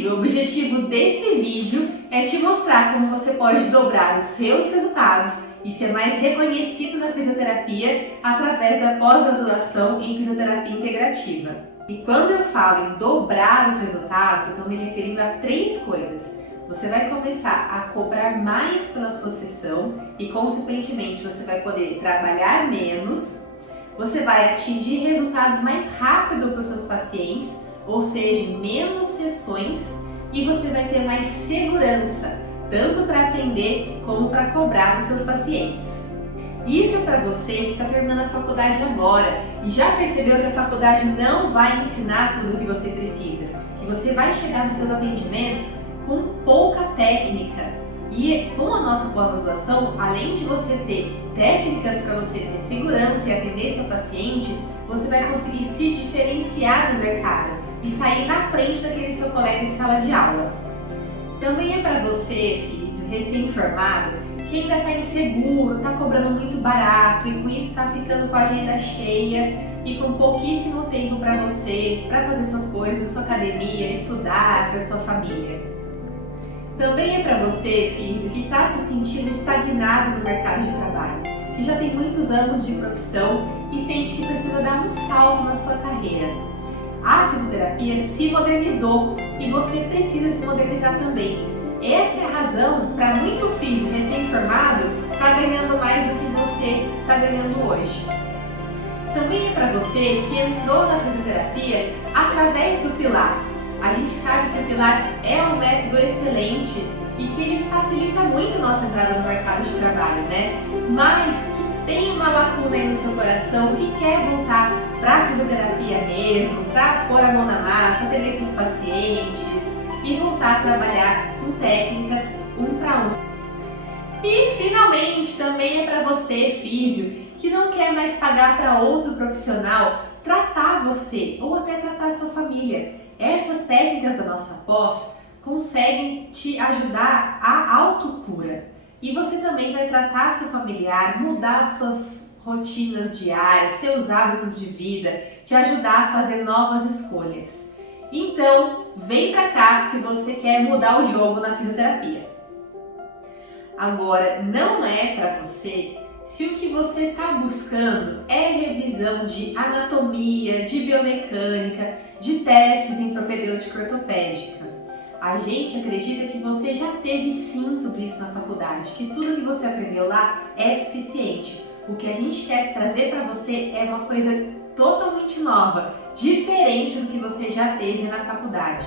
vídeo, o objetivo desse vídeo é te mostrar como você pode dobrar os seus resultados e ser mais reconhecido na fisioterapia através da pós-graduação em fisioterapia integrativa. E quando eu falo em dobrar os resultados, eu estou me referindo a 3 coisas. Você vai começar a cobrar mais pela sua sessão e, consequentemente, você vai poder trabalhar menos. Você vai atingir resultados mais rápido para os seus pacientes, ou seja, menos sessões, e você vai ter mais segurança, tanto para atender como para cobrar dos seus pacientes. Isso é para você que está terminando a faculdade agora e já percebeu que a faculdade não vai ensinar tudo o que você precisa, que você vai chegar nos seus atendimentos com pouca técnica. E com a nossa pós-graduação, além de você ter técnicas para você ter segurança e atender seu paciente, você vai conseguir se diferenciar no mercado e sair na frente daquele seu colega de sala de aula. Também é para você, físio, recém-formado, que ainda está inseguro, está cobrando muito barato e com isso está ficando com a agenda cheia e com pouquíssimo tempo para você, para fazer suas coisas, sua academia, estudar, para sua família. Também é para você, físio, que está se sentindo estagnado no mercado de trabalho, que já tem muitos anos de profissão e sente que precisa dar um salto na sua carreira. A fisioterapia se modernizou e você precisa se modernizar também. Essa é a razão para muito físio recém-formado estar ganhando mais do que você está ganhando hoje. Também é para você que entrou na fisioterapia através do Pilates. A gente sabe que o Pilates é um método excelente e que ele facilita muito a nossa entrada no mercado de trabalho, né? Mas que tem uma lacuna aí no seu coração, que quer voltar para a fisioterapia mesmo, para pôr a mão na massa, atender seus pacientes e voltar a trabalhar com técnicas 1 para 1. E finalmente também é para você, físio, que não quer mais pagar para outro profissional tratar você ou até tratar a sua família. Essas técnicas da nossa pós conseguem te ajudar à autocura. E você também vai tratar seu familiar, mudar suas rotinas diárias, seus hábitos de vida, te ajudar a fazer novas escolhas. Então, vem pra cá se você quer mudar o jogo na fisioterapia. Agora, não é para você se o que você está buscando é revisão de anatomia, de biomecânica, de testes em propedêutica ortopédica. A gente acredita que você já teve sim tudo isso na faculdade, que tudo que você aprendeu lá é suficiente. O que a gente quer trazer para você é uma coisa totalmente nova, diferente do que você já teve na faculdade.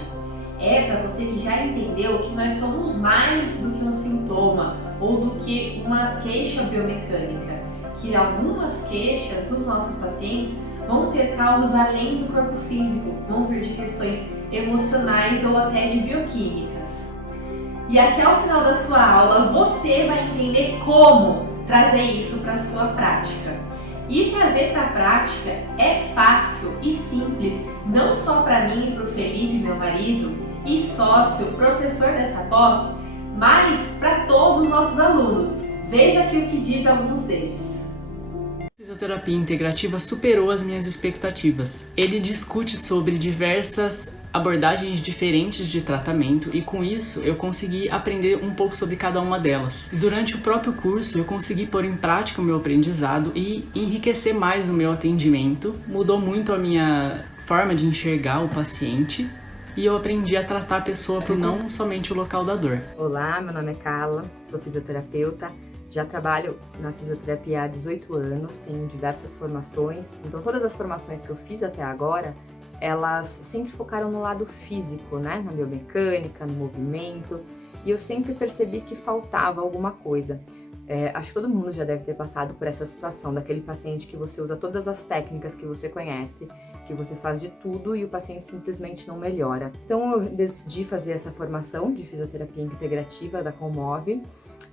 É para você que já entendeu que nós somos mais do que um sintoma ou do que uma queixa biomecânica, que algumas queixas dos nossos pacientes vão ter causas além do corpo físico, vão vir de questões emocionais ou até de bioquímicas. E até o final da sua aula você vai entender como trazer isso para a sua prática. E trazer para a prática é fácil e simples, não só para mim e para o Felipe, meu marido, e sócio, professor dessa pós, mas para todos os nossos alunos. Veja aqui o que diz alguns deles. A fisioterapia integrativa superou as minhas expectativas. Ele discute sobre diversas abordagens diferentes de tratamento e com isso eu consegui aprender um pouco sobre cada uma delas. Durante o próprio curso eu consegui pôr em prática o meu aprendizado e enriquecer mais o meu atendimento. Mudou muito a minha forma de enxergar o paciente e eu aprendi a tratar a pessoa por não somente o local da dor. Olá, meu nome é Carla, sou fisioterapeuta. Já trabalho na fisioterapia há 18 anos, tenho diversas formações. Então todas as formações que eu fiz até agora, elas sempre focaram no lado físico, né? Na biomecânica, no movimento. E eu sempre percebi que faltava alguma coisa. Acho que todo mundo já deve ter passado por essa situação, daquele paciente que você usa todas as técnicas que você conhece, que você faz de tudo e o paciente simplesmente não melhora. Então eu decidi fazer essa formação de fisioterapia integrativa da Comove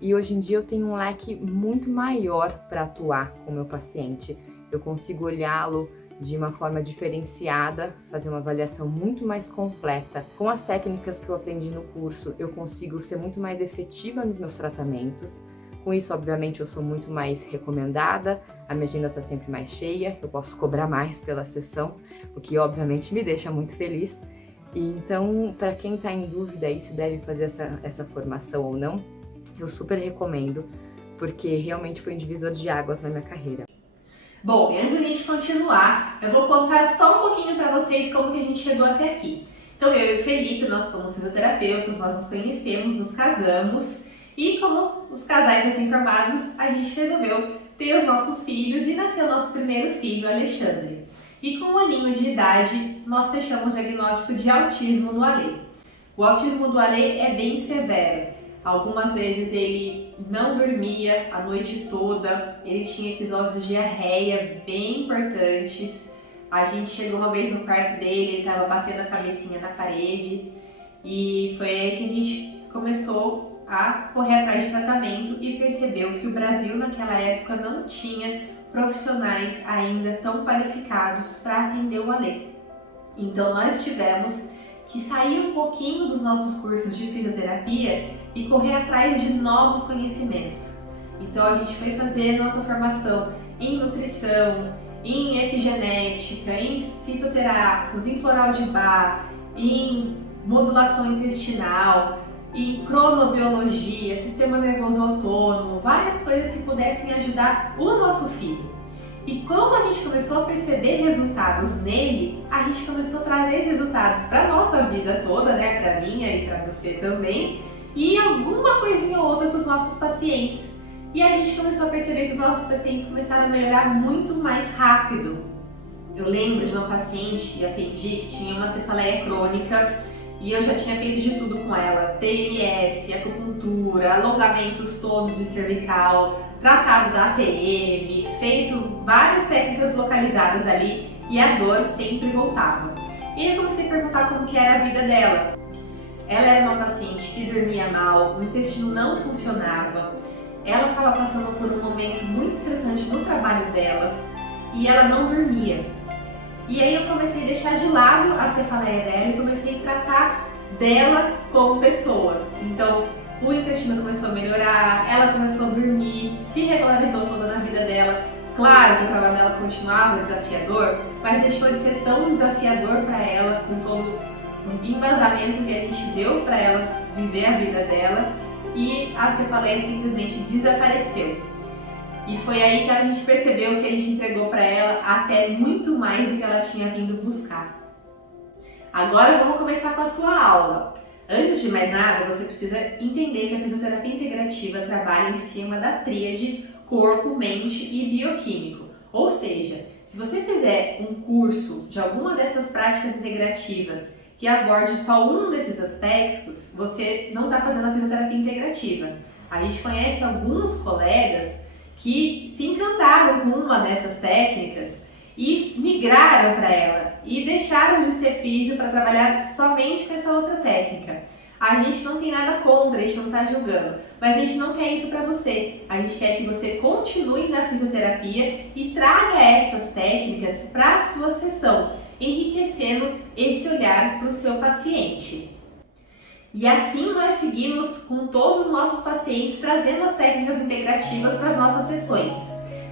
e hoje em dia eu tenho um leque muito maior para atuar com o meu paciente. Eu consigo olhá-lo de uma forma diferenciada, fazer uma avaliação muito mais completa. Com as técnicas que eu aprendi no curso, eu consigo ser muito mais efetiva nos meus tratamentos. Com isso, obviamente, eu sou muito mais recomendada, a minha agenda está sempre mais cheia, eu posso cobrar mais pela sessão, o que obviamente me deixa muito feliz. E então, para quem está em dúvida aí se deve fazer essa formação ou não, eu super recomendo, porque realmente foi um divisor de águas na minha carreira. Bom, e antes da gente continuar, eu vou contar só um pouquinho para vocês como que a gente chegou até aqui. Então eu e o Felipe, nós somos fisioterapeutas, nós nos conhecemos, nos casamos e como os casais recém-formados, a gente resolveu ter os nossos filhos e nasceu o nosso primeiro filho, Alexandre. E com 1 aninho de idade, nós fechamos o diagnóstico de autismo no Alê. O autismo do Alê é bem severo. Algumas vezes ele não dormia a noite toda, ele tinha episódios de diarreia bem importantes. A gente chegou uma vez no quarto dele, ele estava batendo a cabecinha na parede e foi aí que a gente começou a correr atrás de tratamento e percebeu que o Brasil naquela época não tinha profissionais ainda tão qualificados para atender o Alê. Então nós tivemos que sair um pouquinho dos nossos cursos de fisioterapia e correr atrás de novos conhecimentos. Então a gente foi fazer nossa formação em nutrição, em epigenética, em fitoterápicos, em floral de Bach, em modulação intestinal, em cronobiologia, sistema nervoso autônomo, várias coisas que pudessem ajudar o nosso filho. E como a gente começou a perceber resultados nele, a gente começou a trazer esses resultados para a nossa vida toda, né? Para minha e para a do Fê também, e alguma coisinha ou outra para os nossos pacientes. E a gente começou a perceber que os nossos pacientes começaram a melhorar muito mais rápido. Eu lembro de uma paciente que atendi que tinha uma cefaleia crônica e eu já tinha feito de tudo com ela: TNS, acupuntura, alongamentos todos de cervical, tratado da ATM, feito várias técnicas localizadas ali e a dor sempre voltava. E eu comecei a perguntar como que era a vida dela. Ela era uma paciente que dormia mal, o intestino não funcionava, ela estava passando por um momento muito estressante no trabalho dela e ela não dormia. E aí eu comecei a deixar de lado a cefaleia dela e comecei a tratar dela como pessoa. Então o intestino começou a melhorar, ela começou a dormir, se regularizou toda na vida dela. Claro que o trabalho dela continuava desafiador, mas deixou de ser tão desafiador para ela, com todo o embasamento que a gente deu para ela viver a vida dela, e a cefaleia simplesmente desapareceu. E foi aí que a gente percebeu que a gente entregou para ela até muito mais do que ela tinha vindo buscar. Agora vamos começar com a sua aula. Antes de mais nada, você precisa entender que a fisioterapia integrativa trabalha em cima da tríade corpo, mente e bioquímico. Ou seja, se você fizer um curso de alguma dessas práticas integrativas que aborde só um desses aspectos, você não está fazendo a fisioterapia integrativa. A gente conhece alguns colegas que se encantaram com uma dessas técnicas e migraram para ela e deixaram de ser físio para trabalhar somente com essa outra técnica. A gente não tem nada contra, a gente não está julgando, mas a gente não quer isso para você. A gente quer que você continue na fisioterapia e traga essas técnicas para a sua sessão, enriquecendo esse olhar para o seu paciente. E assim nós seguimos com todos os nossos pacientes trazendo as técnicas integrativas para as nossas sessões.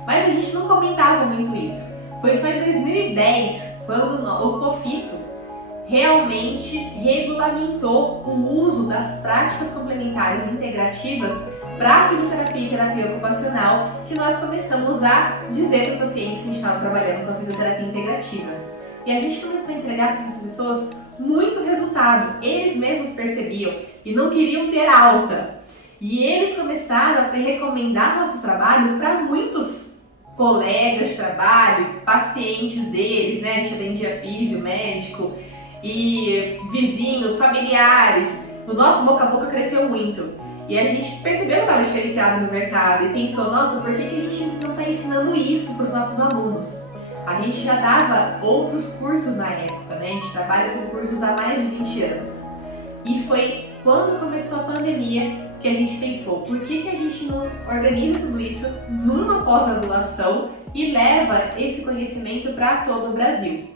Mas a gente não comentava muito isso. Foi só em 2010 quando o COFITO realmente regulamentou o uso das práticas complementares integrativas para a fisioterapia e terapia ocupacional, que nós começamos a dizer para os pacientes que a gente estava trabalhando com a fisioterapia integrativa. E a gente começou a entregar para essas pessoas muito resultado. Eles mesmos percebiam e não queriam ter alta. E eles começaram a recomendar nosso trabalho para muitos colegas de trabalho, pacientes deles, né? A gente atendia físio, médico e vizinhos, familiares. O nosso boca a boca cresceu muito. E a gente percebeu que estava diferenciado no mercado e pensou, nossa, por que a gente não está ensinando isso para os nossos alunos? A gente já dava outros cursos na época, né? A gente trabalha com cursos há mais de 20 anos. E foi quando começou a pandemia que a gente pensou, por que a gente não organiza tudo isso numa pós-graduação e leva esse conhecimento para todo o Brasil?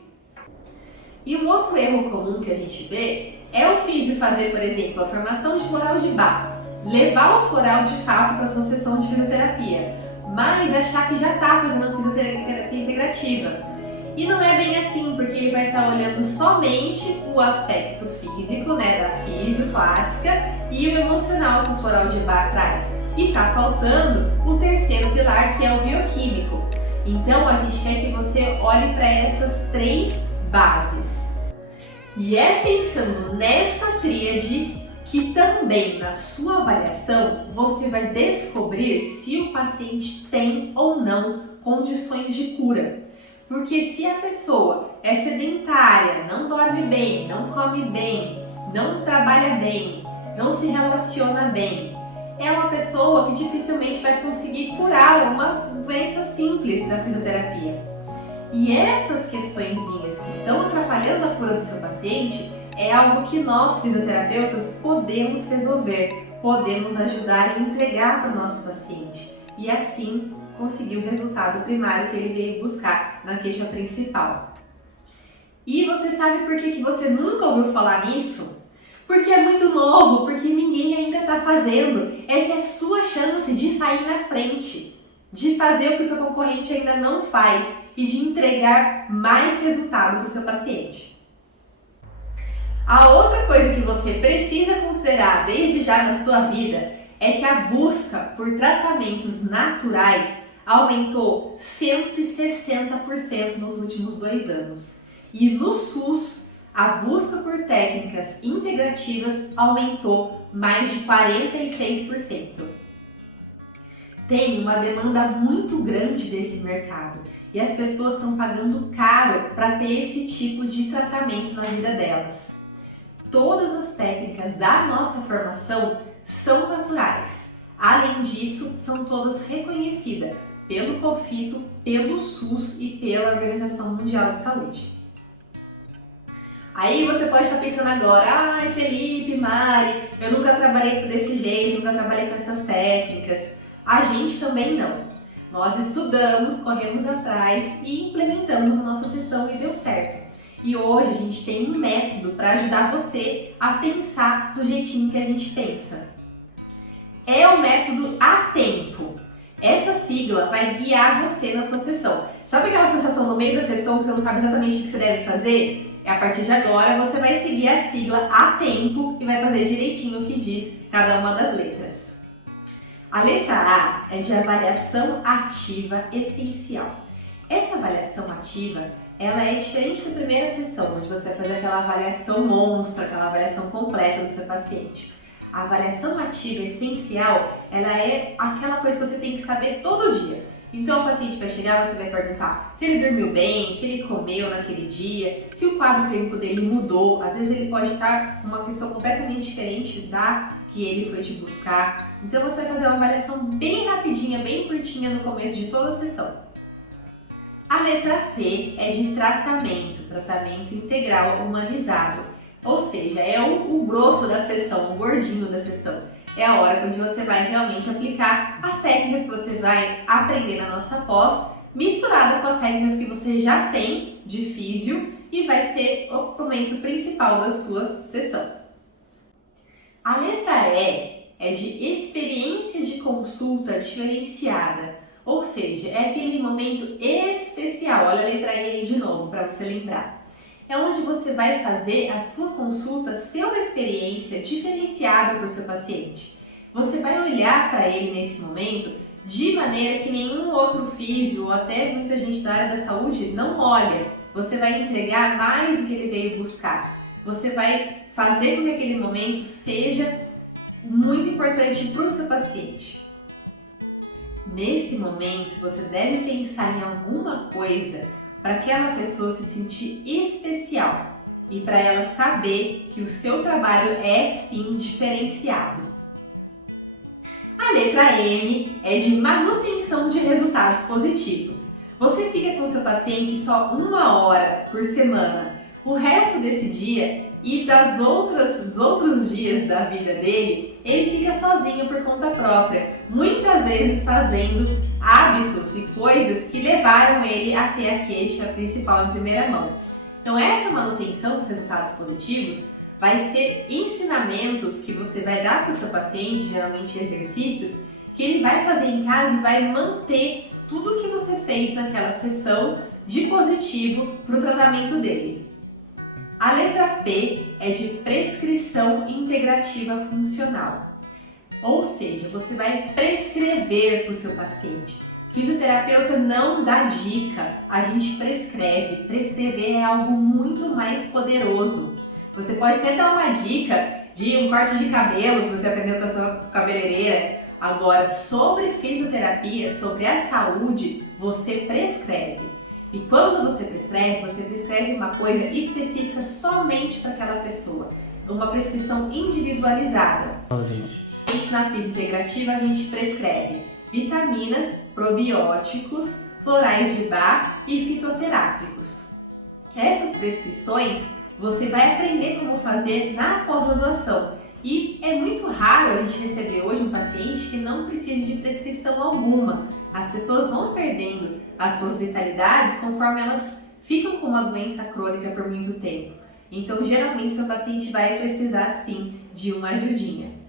E um outro erro comum que a gente vê é o físio fazer, por exemplo, a formação de floral de Bach, levar o floral de fato para a sua sessão de fisioterapia, mas achar que já está fazendo fisioterapia integrativa. E não é bem assim, porque ele vai estar olhando somente o aspecto físico, né, da físio clássica, e o emocional que o floral de Bach traz. E tá faltando o terceiro pilar, que é o bioquímico. Então a gente quer que você olhe para essas 3 bases. E é pensando nessa tríade que também na sua avaliação você vai descobrir se o paciente tem ou não condições de cura. Porque se a pessoa é sedentária, não dorme bem, não come bem, não trabalha bem, não se relaciona bem, é uma pessoa que dificilmente vai conseguir curar uma doença simples da fisioterapia. E essas questõezinhas que estão atrapalhando a cura do seu paciente é algo que nós, fisioterapeutas, podemos resolver, podemos ajudar e entregar para o nosso paciente. E assim conseguir o resultado primário que ele veio buscar na queixa principal. E você sabe por que você nunca ouviu falar nisso? Porque é muito novo, porque ninguém ainda está fazendo. Essa é a sua chance de sair na frente, de fazer o que o seu concorrente ainda não faz e de entregar mais resultado para o seu paciente. A outra coisa que você precisa considerar desde já na sua vida é que a busca por tratamentos naturais aumentou 160% nos últimos 2 anos. E no SUS, a busca por técnicas integrativas aumentou mais de 46%. Tem uma demanda muito grande desse mercado e as pessoas estão pagando caro para ter esse tipo de tratamento na vida delas. Todas as técnicas da nossa formação são naturais. Além disso, são todas reconhecidas pelo COFITO, pelo SUS e pela Organização Mundial de Saúde. Aí você pode estar pensando agora, ai Felipe, Mari, eu nunca trabalhei desse jeito, nunca trabalhei com essas técnicas. A gente também não. Nós estudamos, corremos atrás e implementamos a nossa sessão e deu certo. E hoje a gente tem um método para ajudar você a pensar do jeitinho que a gente pensa. É o método A-Tempo. Essa sigla vai guiar você na sua sessão. Sabe aquela sensação no meio da sessão que você não sabe exatamente o que você deve fazer? A partir de agora você vai seguir a sigla A-Tempo e vai fazer direitinho o que diz cada uma das letras. A letra A é de avaliação ativa essencial. Essa avaliação ativa, ela é diferente da primeira sessão, onde você vai fazer aquela avaliação monstro, aquela avaliação completa do seu paciente. A avaliação ativa essencial, ela é aquela coisa que você tem que saber todo dia. Então o paciente vai chegar, você vai perguntar se ele dormiu bem, se ele comeu naquele dia, se o quadro clínico dele mudou. Às vezes ele pode estar com uma questão completamente diferente da que ele foi te buscar. Então você vai fazer uma avaliação bem rapidinha, bem curtinha no começo de toda a sessão. A letra T é de tratamento integral humanizado. Ou seja, é o grosso da sessão, o gordinho da sessão. É a hora onde você vai realmente aplicar as técnicas que você vai aprender na nossa pós, misturada com as técnicas que você já tem de físio e vai ser o momento principal da sua sessão. A letra E é de experiência de consulta diferenciada, ou seja, é aquele momento especial. Olha a letra E aí de novo para você lembrar. É onde você vai fazer a sua consulta ser uma experiência diferenciada para o seu paciente. Você vai olhar para ele nesse momento de maneira que nenhum outro físio ou até muita gente da área da saúde não olha. Você vai entregar mais do que ele veio buscar. Você vai fazer com que aquele momento seja muito importante para o seu paciente. Nesse momento, você deve pensar em alguma coisa para aquela pessoa se sentir especial e para ela saber que o seu trabalho é sim diferenciado. A letra M é de manutenção de resultados positivos. Você fica com o seu paciente só 1 hora por semana. O resto desse dia e dos outros dias da vida dele, ele fica sozinho por conta própria, muitas vezes fazendo hábitos e coisas que levaram ele a ter a queixa principal em primeira mão. Então essa manutenção dos resultados positivos vai ser ensinamentos que você vai dar para o seu paciente, geralmente exercícios, que ele vai fazer em casa e vai manter tudo o que você fez naquela sessão de positivo para o tratamento dele. A letra P é de prescrição integrativa funcional. Ou seja, você vai prescrever para o seu paciente. Fisioterapeuta não dá dica, a gente prescreve. Prescrever é algo muito mais poderoso. Você pode até dar uma dica de um corte de cabelo que você aprendeu com a sua cabeleireira. Agora, sobre fisioterapia, sobre a saúde, você prescreve. E quando você prescreve uma coisa específica somente para aquela pessoa. Uma prescrição individualizada. Na fisiointegrativa, a gente prescreve vitaminas, probióticos, florais de Bach e fitoterápicos. Essas prescrições você vai aprender como fazer na pós-graduação. E é muito raro a gente receber hoje um paciente que não precise de prescrição alguma. As pessoas vão perdendo as suas vitalidades conforme elas ficam com uma doença crônica por muito tempo. Então, geralmente, seu paciente vai precisar sim de uma ajudinha.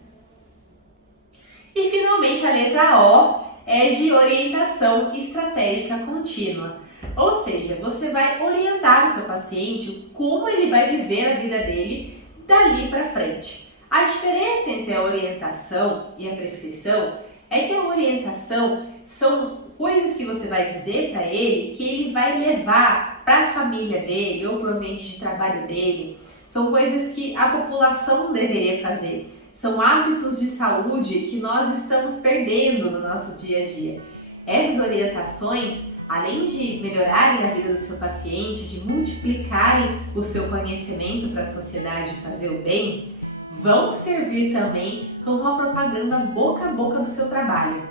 E finalmente a letra O é de orientação estratégica contínua. Ou seja, você vai orientar o seu paciente como ele vai viver a vida dele dali para frente. A diferença entre a orientação e a prescrição é que a orientação são coisas que você vai dizer para ele que ele vai levar para a família dele ou para o ambiente de trabalho dele. São coisas que a população deveria fazer. São hábitos de saúde que nós estamos perdendo no nosso dia a dia. Essas orientações, além de melhorarem a vida do seu paciente, de multiplicarem o seu conhecimento para a sociedade fazer o bem, vão servir também como uma propaganda boca a boca do seu trabalho.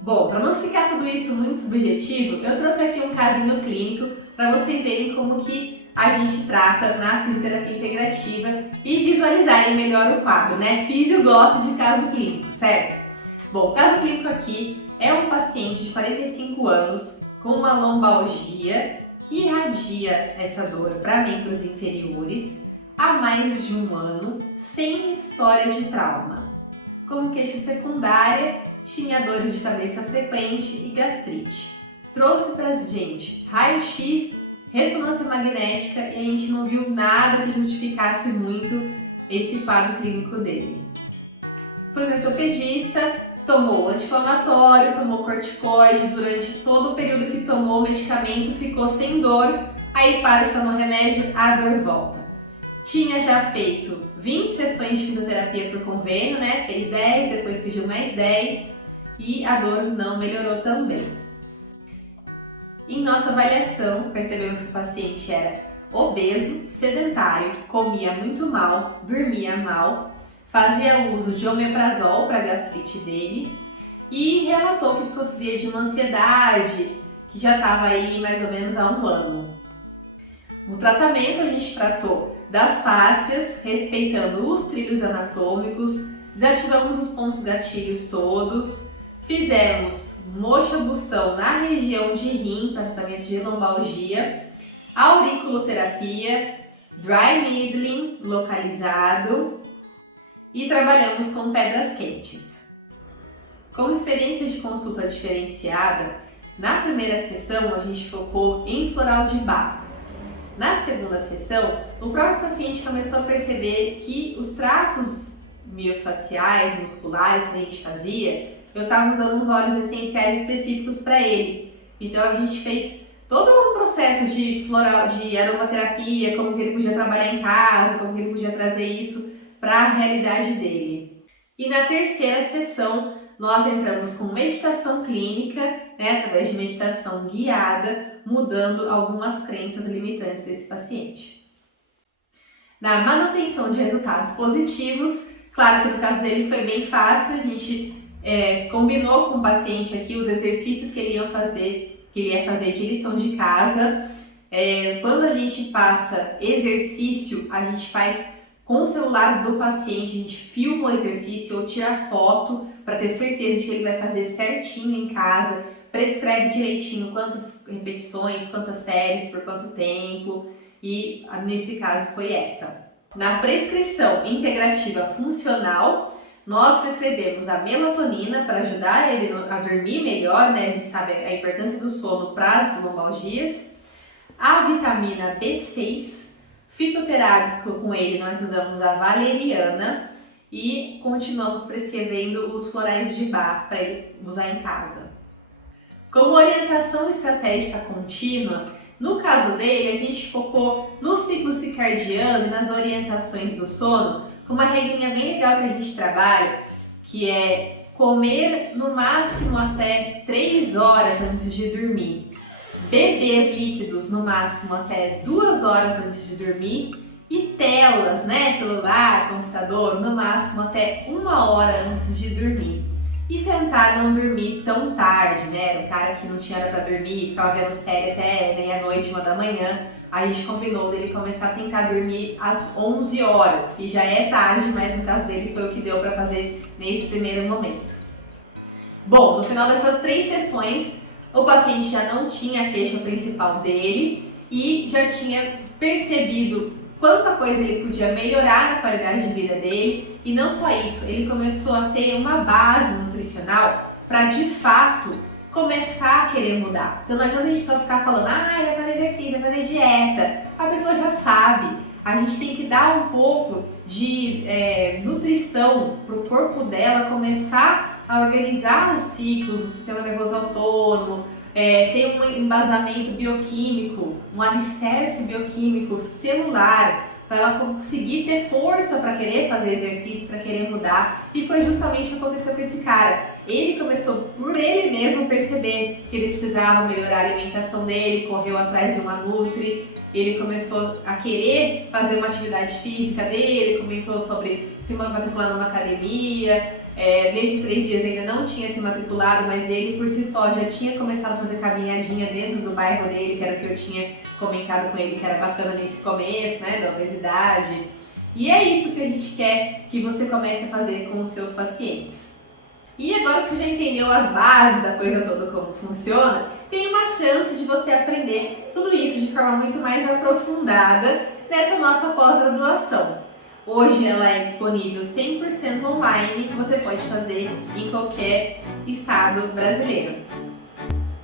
Bom, para não ficar tudo isso muito subjetivo, eu trouxe aqui um casinho clínico para vocês verem como que a gente trata na fisioterapia integrativa e visualizarem melhor o quadro, né? Físio gosta de caso clínico, certo? Bom, o caso clínico aqui é um paciente de 45 anos com uma lombalgia que irradia essa dor para membros inferiores há mais de um ano, sem história de trauma. Como queixa secundária, tinha dores de cabeça frequente e gastrite. Trouxe pra gente raio-x, ressonância magnética e a gente não viu nada que justificasse muito esse quadro clínico dele. Foi no ortopedista, tomou anti-inflamatório, tomou corticoide, durante todo o período que tomou o medicamento ficou sem dor, aí para de tomar remédio, a dor volta. Tinha já feito 20 sessões de fisioterapia por convênio, né? Fez 10, depois pediu mais 10 e a dor não melhorou também. Em nossa avaliação, percebemos que o paciente era obeso, sedentário, comia muito mal, dormia mal, fazia uso de omeprazol para a gastrite dele e relatou que sofria de uma ansiedade que já estava aí mais ou menos há um ano. No tratamento, a gente tratou das fáscias, respeitando os trilhos anatômicos, desativamos os pontos gatilhos todos, fizemos moxa-bustão na região de rim para tratamento de lombalgia, auriculoterapia, dry needling localizado e trabalhamos com pedras quentes. Com experiência de consulta diferenciada, na primeira sessão a gente focou em floral de Bach. Na segunda sessão, o próprio paciente começou a perceber que os traços miofaciais, musculares que a gente fazia, eu estava usando uns óleos essenciais específicos para ele. Então a gente fez todo um processo de aromaterapia, como que ele podia trabalhar em casa, como que ele podia trazer isso para a realidade dele. E na terceira sessão, nós entramos com meditação clínica, né, através de meditação guiada, mudando algumas crenças limitantes desse paciente. Na manutenção de resultados positivos, claro que no caso dele foi bem fácil, a gente combinou com o paciente aqui os exercícios que ele ia fazer de lição de casa. Quando a gente passa exercício, a gente faz com o celular do paciente, a gente filma o exercício ou tira foto para ter certeza de que ele vai fazer certinho em casa, prescreve direitinho quantas repetições, quantas séries, por quanto tempo, e nesse caso foi essa. Na prescrição integrativa funcional, nós prescrevemos a melatonina para ajudar ele a dormir melhor, né? A gente sabe a importância do sono para as lombalgias, a vitamina B6, fitoterápico com ele nós usamos a valeriana e continuamos prescrevendo os florais de Bach para ele usar em casa. Como orientação estratégica contínua, no caso dele a gente focou no ciclo circadiano e nas orientações do sono, com uma regrinha bem legal que a gente trabalha, que é comer no máximo até 3 horas antes de dormir, beber líquidos no máximo até 2 horas antes de dormir e telas, né, celular, computador, no máximo até 1 hora antes de dormir. E tentar não dormir tão tarde, né? Era um cara que não tinha hora para dormir, ficava vendo série até meia-noite, 1 da manhã. A gente combinou dele começar a tentar dormir às 11 horas, que já é tarde, mas no caso dele foi o que deu para fazer nesse primeiro momento. Bom, no final dessas 3 sessões, o paciente já não tinha a queixa principal dele e já tinha percebido quanta coisa ele podia melhorar na qualidade de vida dele. E não só isso, ele começou a ter uma base nutricional para de fato começar a querer mudar. Então não adianta a gente só ficar falando, vai fazer exercício, vai fazer dieta. A pessoa já sabe. A gente tem que dar um pouco de nutrição para o corpo dela começar a organizar os ciclos, o sistema nervoso autônomo, ter um embasamento bioquímico, um alicerce bioquímico celular, para ela conseguir ter força para querer fazer exercício, para querer mudar. E foi justamente o que aconteceu com esse cara. Ele começou por ele mesmo perceber que ele precisava melhorar a alimentação dele, correu atrás de uma nutri, ele começou a querer fazer uma atividade física dele, comentou sobre se matricular numa academia. Nesses 3 dias ainda não tinha se matriculado, mas ele por si só já tinha começado a fazer caminhadinha dentro do bairro dele, que era o que eu tinha comentado com ele, que era bacana nesse começo, né, da obesidade. E é isso que a gente quer que você comece a fazer com os seus pacientes. E agora que você já entendeu as bases da coisa toda, como funciona, tem uma chance de você aprender tudo isso de forma muito mais aprofundada nessa nossa pós-graduação. Hoje ela é disponível 100% online, que você pode fazer em qualquer estado brasileiro.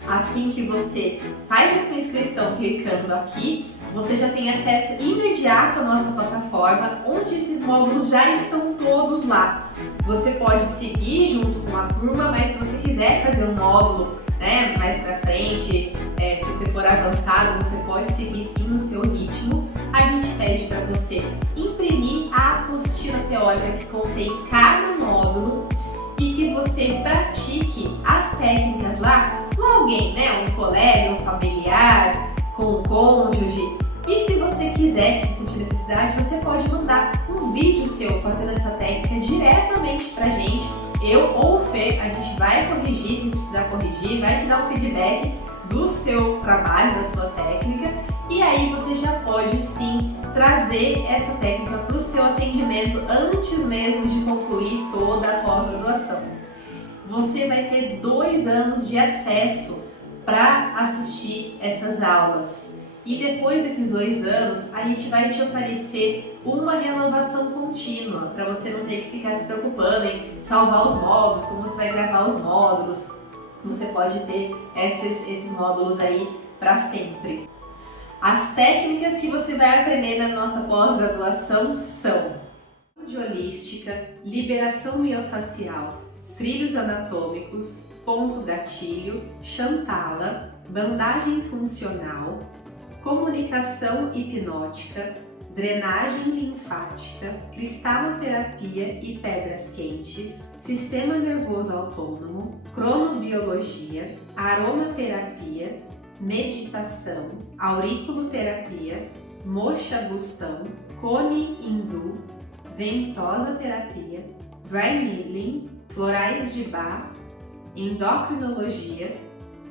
Assim que você faz a sua inscrição clicando aqui, você já tem acesso imediato à nossa plataforma, onde esses módulos já estão todos lá. Você pode seguir junto com a turma, mas se você quiser fazer um módulo, né, mais pra frente, se você for avançado, você pode seguir sim no seu ritmo. A gente pede para você imprimir a apostila teórica que contém cada módulo e que você pratique as técnicas lá com alguém, né, um colega, um familiar, com um cônjuge. E se você quiser, se sentir necessidade, você pode mandar um vídeo seu fazendo essa técnica diretamente pra gente. Eu ou o Fê, a gente vai corrigir se precisar corrigir, vai te dar um feedback do seu trabalho, da sua técnica, e aí você já pode sim trazer essa técnica para o seu atendimento antes mesmo de concluir toda a pós-graduação. Você vai ter 2 anos de acesso para assistir essas aulas. E depois desses 2 anos, a gente vai te oferecer uma renovação contínua, para você não ter que ficar se preocupando em salvar os módulos, como você vai gravar os módulos. Você pode ter esses módulos aí para sempre. As técnicas que você vai aprender na nossa pós-graduação são saúde holística, liberação miofacial, trilhos anatômicos, ponto gatilho, Shantala, bandagem funcional, comunicação hipnótica, drenagem linfática, cristaloterapia e pedras quentes, sistema nervoso autônomo, cronobiologia, aromaterapia, meditação, auriculoterapia, moxa bustão, cone hindu, ventosa terapia, dry needling, florais de Bach, endocrinologia,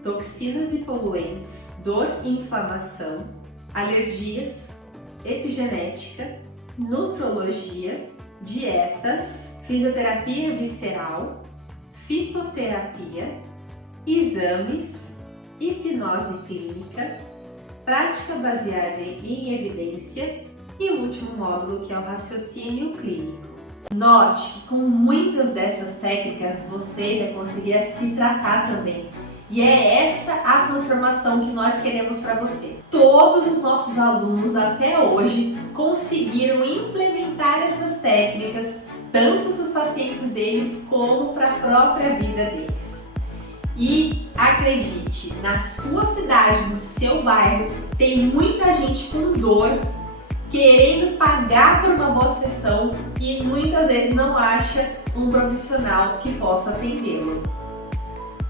toxinas e poluentes, dor e inflamação, alergias, epigenética, nutrologia, dietas, fisioterapia visceral, fitoterapia, exames, hipnose clínica, prática baseada em evidência e o último módulo, que é o raciocínio clínico. Note que com muitas dessas técnicas você vai conseguir se tratar também. E é essa a transformação que nós queremos para você. Todos os nossos alunos até hoje conseguiram implementar essas técnicas, tanto para os pacientes deles como para a própria vida deles. E acredite, na sua cidade, no seu bairro, tem muita gente com dor, querendo pagar por uma boa sessão e muitas vezes não acha um profissional que possa atendê-lo.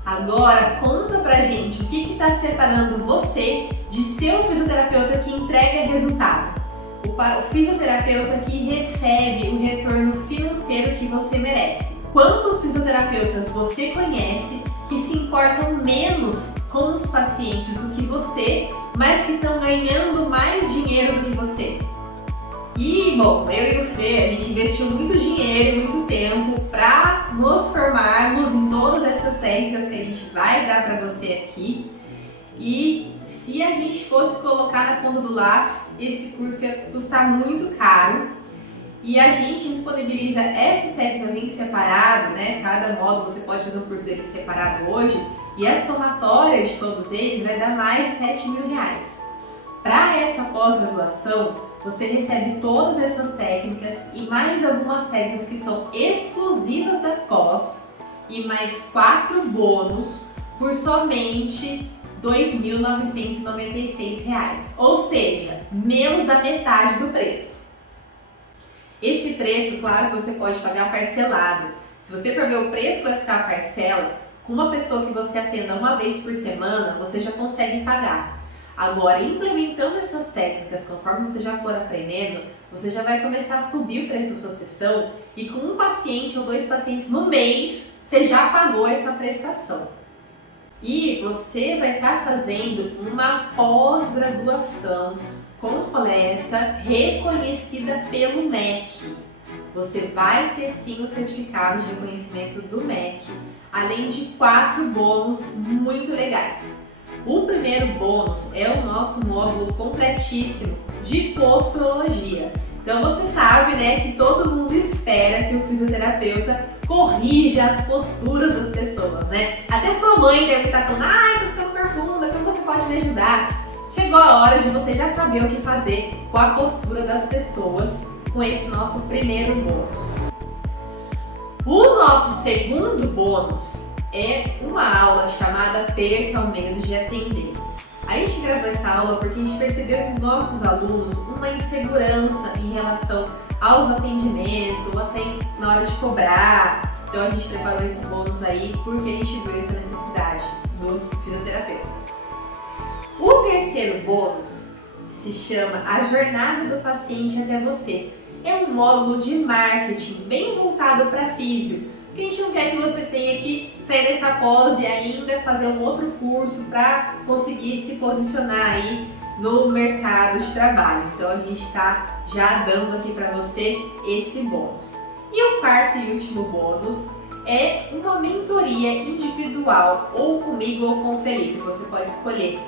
Agora conta pra gente o que está separando você de ser o fisioterapeuta que entrega resultado, o fisioterapeuta que recebe o retorno financeiro que você merece. Quantos fisioterapeutas você conhece que se importam menos com os pacientes do que você, mas que estão ganhando mais dinheiro do que você? E, bom, eu e o Fê, a gente investiu muito dinheiro e muito tempo para nos formarmos em todas essas técnicas que a gente vai dar para você aqui. E se a gente fosse colocar na ponta do lápis, esse curso ia custar muito caro. E a gente disponibiliza essas técnicas em separado, né? Cada módulo você pode fazer um curso dele separado hoje. E a somatória de todos eles vai dar mais de R$7.000. Para essa pós-graduação, você recebe todas essas técnicas e mais algumas técnicas que são exclusivas da pós e mais 4 bônus por somente R$2.996, ou seja, menos da metade do preço. Esse preço, claro, você pode pagar parcelado. Se você for ver o preço que vai ficar a parcela, com uma pessoa que você atenda uma vez por semana, você já consegue pagar. Agora, implementando essas técnicas, conforme você já for aprendendo, você já vai começar a subir o preço da sua sessão e com um paciente ou 2 pacientes no mês, você já pagou essa prestação. E você vai estar fazendo uma pós-graduação completa, reconhecida pelo MEC. Você vai ter sim o certificado de reconhecimento do MEC, além de 4 bônus muito legais. O primeiro bônus é o nosso módulo completíssimo de posturologia. Então você sabe, né, que todo mundo espera que o fisioterapeuta corrija as posturas das pessoas, né? Até sua mãe deve estar falando, ai, tô ficando corcunda, como você pode me ajudar? Chegou a hora de você já saber o que fazer com a postura das pessoas com esse nosso primeiro bônus. O nosso segundo bônus é uma aula chamada Perca o Medo de Atender. A gente gravou essa aula porque a gente percebeu em nossos alunos uma insegurança em relação aos atendimentos ou até na hora de cobrar. Então a gente preparou esse bônus aí porque a gente viu essa necessidade dos fisioterapeutas. O terceiro bônus se chama A Jornada do Paciente até Você. É um módulo de marketing bem voltado para físio. Porque a gente não quer que você tenha que sair dessa pós e ainda fazer um outro curso para conseguir se posicionar aí no mercado de trabalho. Então a gente está já dando aqui para você esse bônus. E o quarto e último bônus é uma mentoria individual, ou comigo ou com o Felipe, você pode escolher.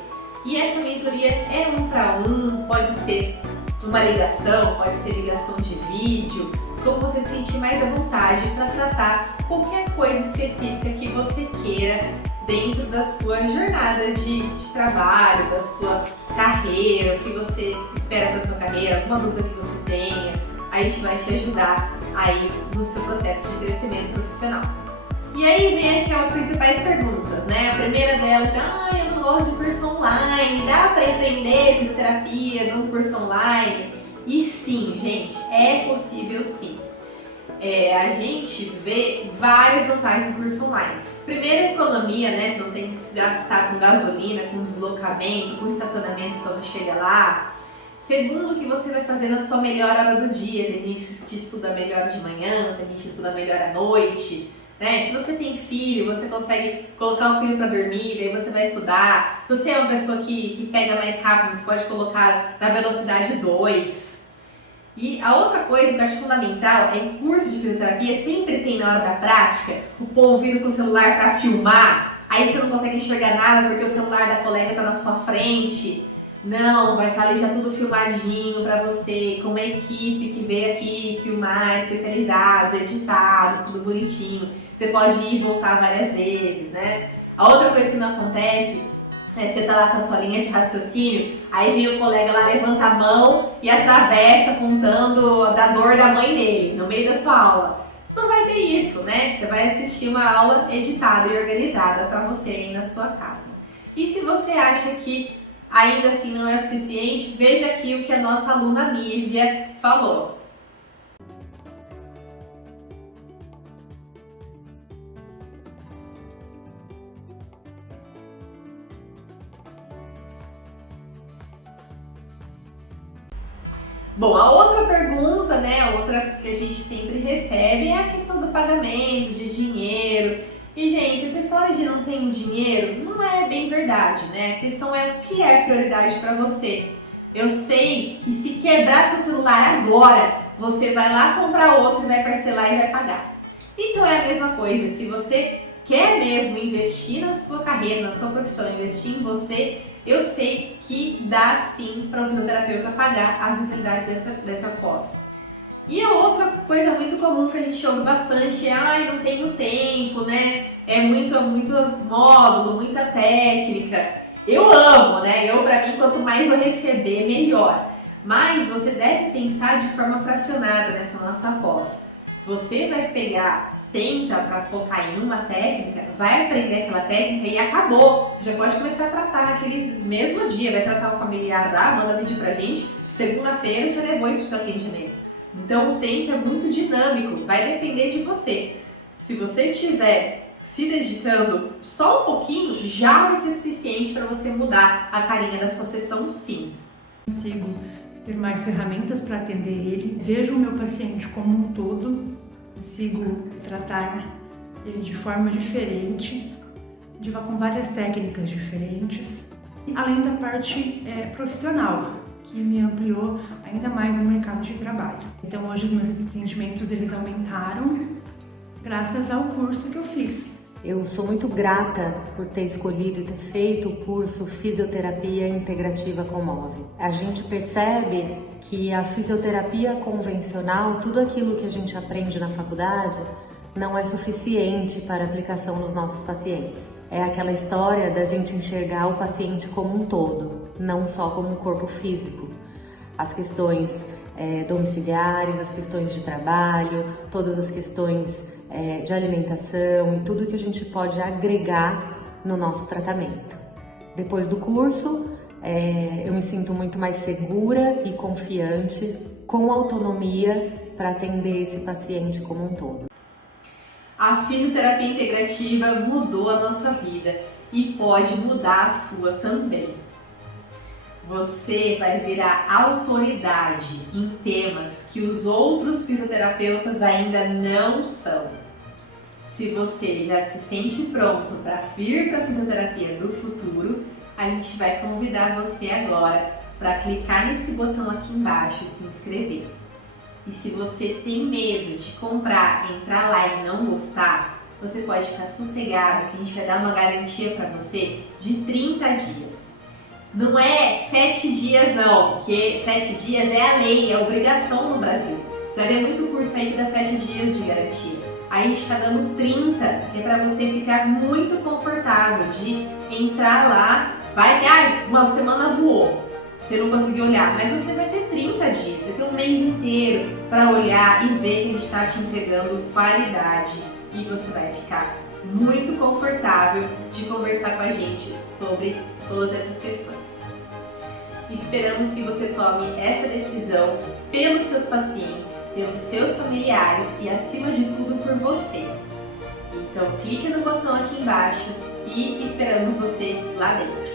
E essa mentoria é 1 para 1, pode ser uma ligação, pode ser ligação de vídeo, como você se sentir mais à vontade para tratar qualquer coisa específica que você queira dentro da sua jornada de trabalho, da sua carreira, o que você espera da sua carreira, alguma dúvida que você tenha. A gente vai te ajudar aí no seu processo de crescimento profissional. E aí vem aquelas principais perguntas, né? A primeira delas é, eu não gosto de curso online, dá para empreender fisioterapia num curso online? E sim, gente, é possível sim. A gente vê várias vantagens do curso online. Primeiro, economia, né? Você não tem que se gastar com gasolina, com deslocamento, com estacionamento quando chega lá. Segundo, que você vai fazer na sua melhor hora do dia. Tem gente que estuda melhor de manhã, tem gente que estuda melhor à noite. Né? Se você tem filho, você consegue colocar o filho para dormir, daí você vai estudar. Se você é uma pessoa que pega mais rápido, você pode colocar na velocidade 2. E a outra coisa que eu acho fundamental é que curso de fisioterapia sempre tem na hora da prática o povo vindo com o celular para filmar, aí você não consegue enxergar nada porque o celular da colega está na sua frente. Não, vai estar ali já tudo filmadinho para você, com uma equipe que veio aqui filmar, especializados, editados, tudo bonitinho. Você pode ir e voltar várias vezes, né? A outra coisa que não acontece é você tá lá com a sua linha de raciocínio, aí vem o colega lá, levanta a mão e atravessa contando da dor da mãe dele no meio da sua aula. Não vai ter isso, né? Você vai assistir uma aula editada e organizada para você aí na sua casa. E se você acha que ainda assim não é o suficiente, veja aqui o que a nossa aluna Nívia falou. Bom, a outra pergunta, né, a outra que a gente sempre recebe é a questão do pagamento, de dinheiro. E, gente, essa história de não ter dinheiro não é bem verdade, né? A questão é o que é prioridade para você. Eu sei que se quebrar seu celular agora, você vai lá comprar outro, vai parcelar e vai pagar. Então é a mesma coisa, se você quer mesmo investir na sua carreira, na sua profissão, investir em você, eu sei que dá sim para o fisioterapeuta pagar as mensalidades dessa pós. E a outra coisa muito comum que a gente ouve bastante é, não tenho tempo, né? É muito módulo, muita técnica. Eu amo, né? Pra mim, quanto mais eu receber, melhor. Mas você deve pensar de forma fracionada nessa nossa pós. Você vai pegar, senta para focar em uma técnica, vai aprender aquela técnica e acabou. Você já pode começar a tratar naquele mesmo dia, vai tratar o familiar lá, manda vídeo pra gente, segunda-feira já levou isso pro seu atendimento. Então o tempo é muito dinâmico, vai depender de você. Se você estiver se dedicando só um pouquinho, já vai ser suficiente para você mudar a carinha da sua sessão, sim. Consigo ter mais ferramentas para atender ele, vejo o meu paciente como um todo, consigo tratar ele de forma diferente, com várias técnicas diferentes, além da parte profissional, que me ampliou ainda mais no mercado de trabalho. Então hoje os meus atendimentos eles aumentaram graças ao curso que eu fiz. Eu sou muito grata por ter escolhido e ter feito o curso Fisioterapia Integrativa Comove. A gente percebe que a fisioterapia convencional, tudo aquilo que a gente aprende na faculdade, não é suficiente para aplicação nos nossos pacientes. É aquela história da gente enxergar o paciente como um todo, não só como um corpo físico. As questões domiciliares, as questões de trabalho, todas as questões de alimentação e tudo que a gente pode agregar no nosso tratamento. Depois do curso, eu me sinto muito mais segura e confiante, com autonomia para atender esse paciente como um todo. A fisioterapia integrativa mudou a nossa vida e pode mudar a sua também. Você vai virar autoridade em temas que os outros fisioterapeutas ainda não são. Se você já se sente pronto para vir para a fisioterapia do futuro, a gente vai convidar você agora para clicar nesse botão aqui embaixo e se inscrever. E se você tem medo de comprar, entrar lá e não gostar, você pode ficar sossegado que a gente vai dar uma garantia para você de 30 dias. Não é 7 dias não, porque 7 dias é a lei, é a obrigação no Brasil. Você vai ver muito curso aí que dá 7 dias de garantia. Aí a gente está dando 30, que é para você ficar muito confortável de entrar lá, vai que uma semana voou, você não conseguiu olhar, mas você vai ter 30 dias, você tem um mês inteiro para olhar e ver que a gente está te entregando qualidade e você vai ficar muito confortável de conversar com a gente sobre todas essas questões. Esperamos que você tome essa decisão pelos seus pacientes, pelos seus familiares e, acima de tudo, por você. Então, clique no botão aqui embaixo e esperamos você lá dentro.